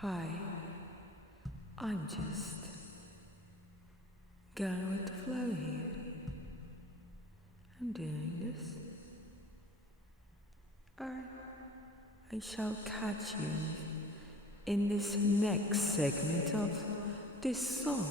Hi, I'm just going with the flow here. I'm doing this. Or I shall catch you in this next segment of this song.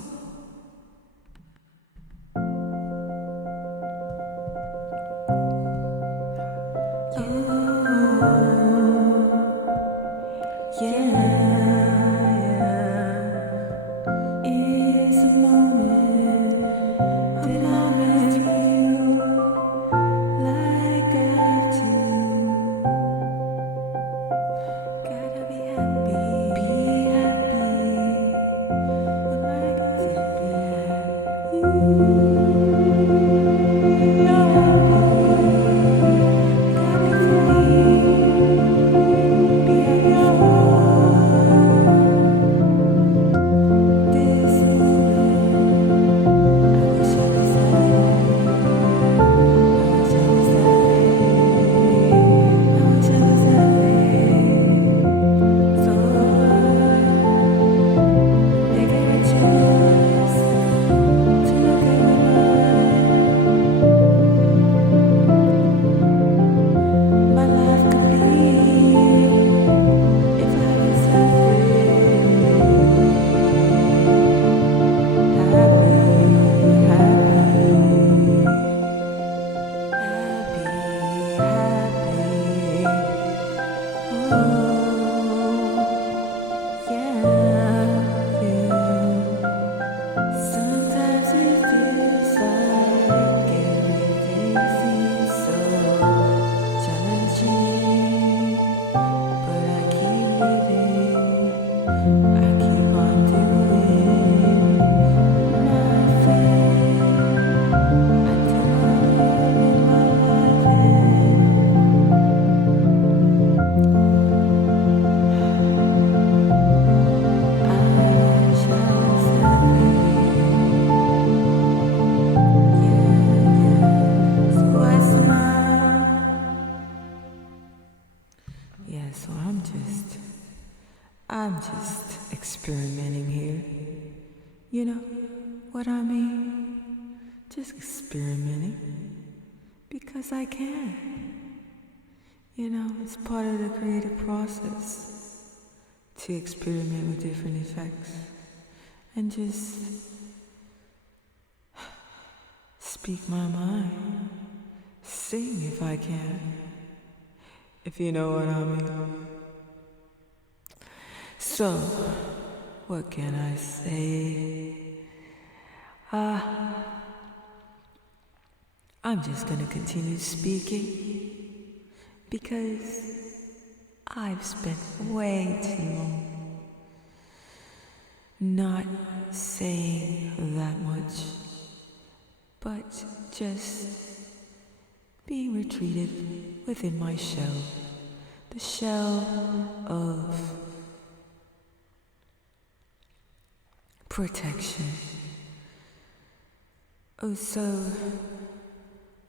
Yeah, so I'm just experimenting here. You know what I mean? Just experimenting because I can. You know, it's part of the creative process to experiment with different effects and just speak my mind, sing if I can, if you know what I mean. So, what can I say? I'm just gonna continue speaking because I've spent way too long not saying that much, but just being retreated within my shell, the shell of protection. Oh, so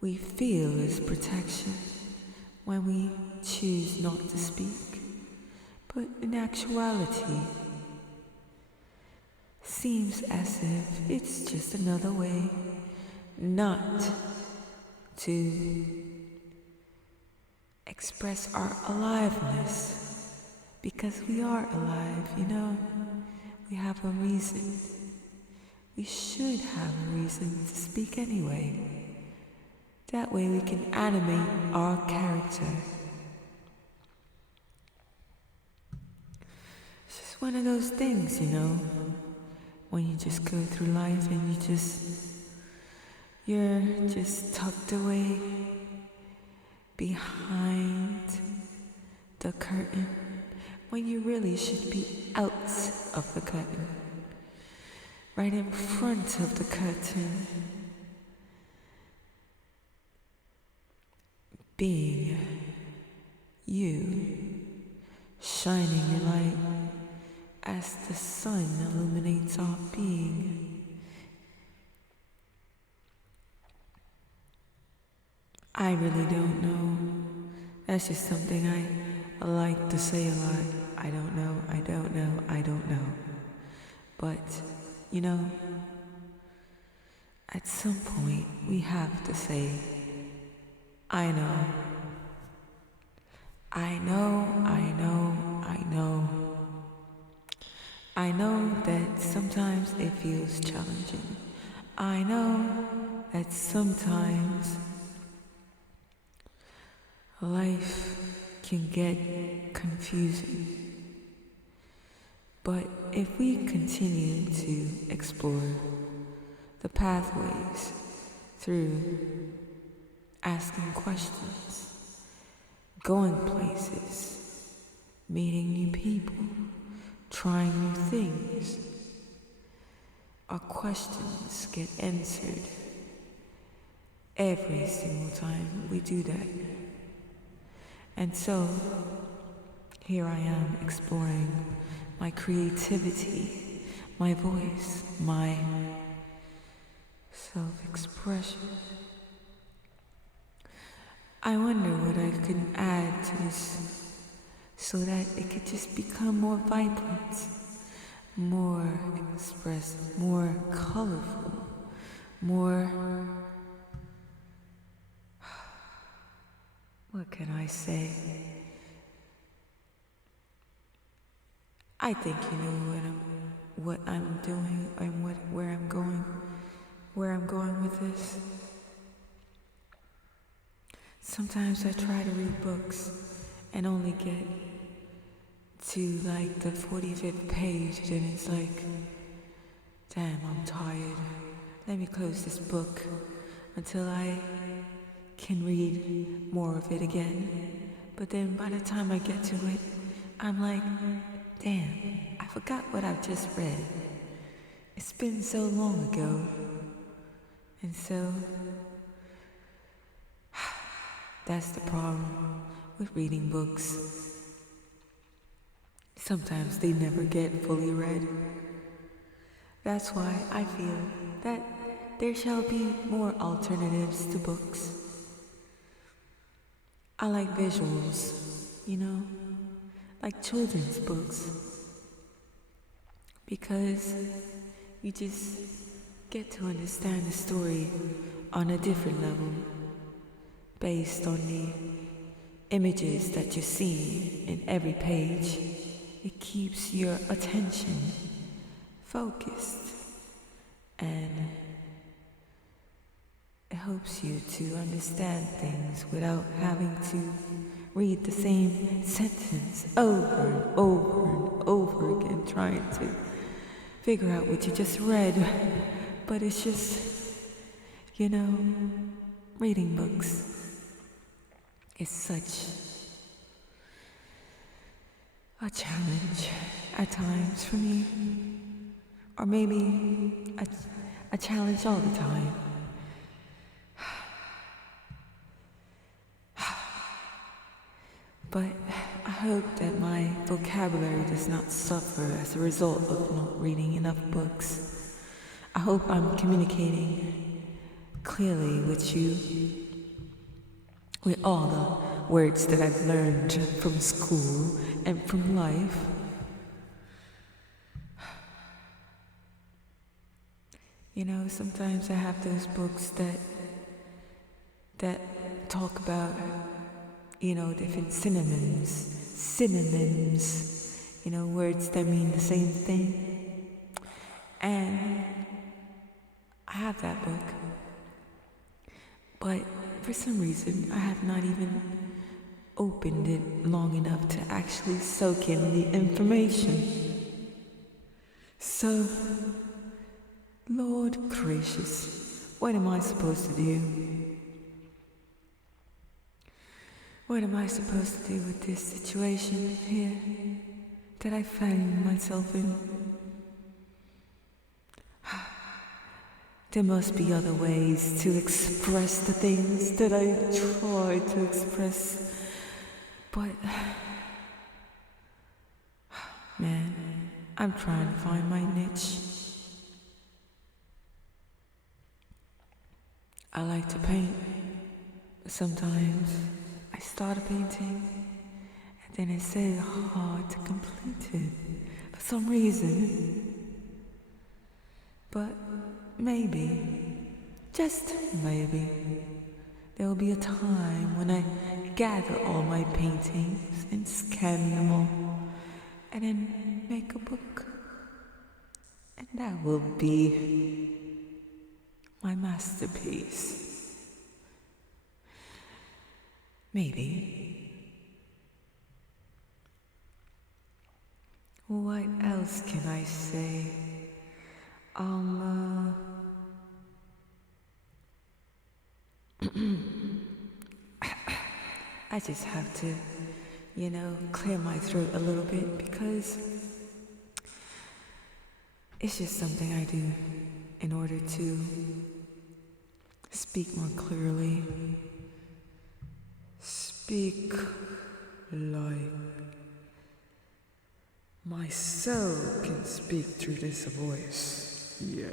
we feel this protection when we choose not to speak, but in actuality, seems as if it's just another way not to express our aliveness, because we are alive, you know. We have a reason. We should have a reason to speak anyway. That way we can animate our character. It's just one of those things, you know, when you just go through life and you're just tucked away behind the curtain when you really should be out of the curtain, right in front of the curtain, being you, shining your light as the sun illuminates our being. I really don't know. That's just something I like to say a lot. I don't know. But, at some point we have to say, I know. I know that sometimes it feels challenging. I know that sometimes life can get confusing. But if we continue to explore the pathways through asking questions, going places, meeting new people, trying new things, our questions get answered every single time we do that. And so, here I am exploring my creativity, my voice, my self-expression. I wonder what I could add to this so that it could just become more vibrant, more expressive, more colorful, more... What can I say? I think you know what I'm doing and where I'm going with this. Sometimes I try to read books and only get to like the 45th page, and it's like, damn, I'm tired. Let me close this book until I can read more of it again. But then by the time I get to it, I'm like, damn, I forgot what I've just read. It's been so long ago. And so, that's the problem with reading books. Sometimes they never get fully read. That's why I feel that there shall be more alternatives to books. I like visuals, like children's books, because you just get to understand the story on a different level based on the images that you see in every page. It keeps your attention focused, and it helps you to understand things without having to read the same sentence over and over and over again, trying to figure out what you just read. But it's just, reading books is such a challenge at times for me, or maybe a challenge all the time. But I hope that my vocabulary does not suffer as a result of not reading enough books. I hope I'm communicating clearly with you, with all the words that I've learned from school and from life. Sometimes I have those books that talk about different synonyms, words that mean the same thing. And I have that book, but for some reason I have not even opened it long enough to actually soak in the information. So, Lord gracious, what am I supposed to do? What am I supposed to do with this situation here that I find myself in? There must be other ways to express the things that I try to express, but man, I'm trying to find my niche. I like to paint, but sometimes I start a painting and then it's so hard to complete. some reason. But maybe, just maybe, there will be a time when I gather all my paintings and scan them all and then make a book. And that will be my masterpiece. Maybe. What else can I say? I just have to, clear my throat a little bit because it's just something I do in order to speak more clearly. Speak like my soul can speak through this voice. Yeah.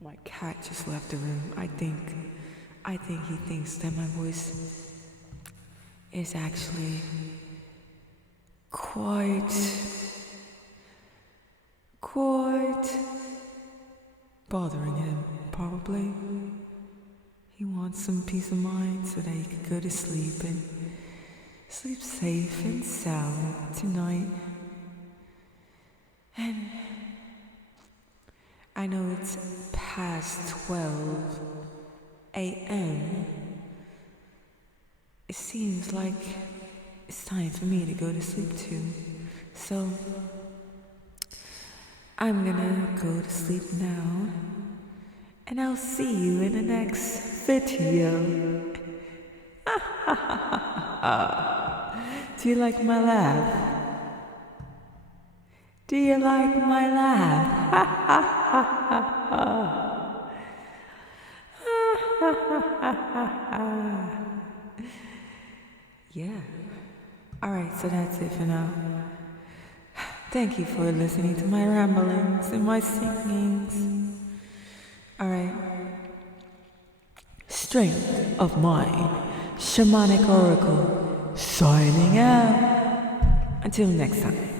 My cat just left the room. I think he thinks that my voice is actually quite bothering him, probably. He wants some peace of mind so that he can go to sleep and sleep safe and sound tonight. And I know it's past 12 a.m. It seems like it's time for me to go to sleep too. So I'm gonna go to sleep now, and I'll see you in the next video. Do you like my laugh? Do you like my laugh? Yeah. Alright, so that's it for now. Thank you for listening to my ramblings and my singings. Alright. Strength of Mind, Shamanic Oracle, signing out. Until next time.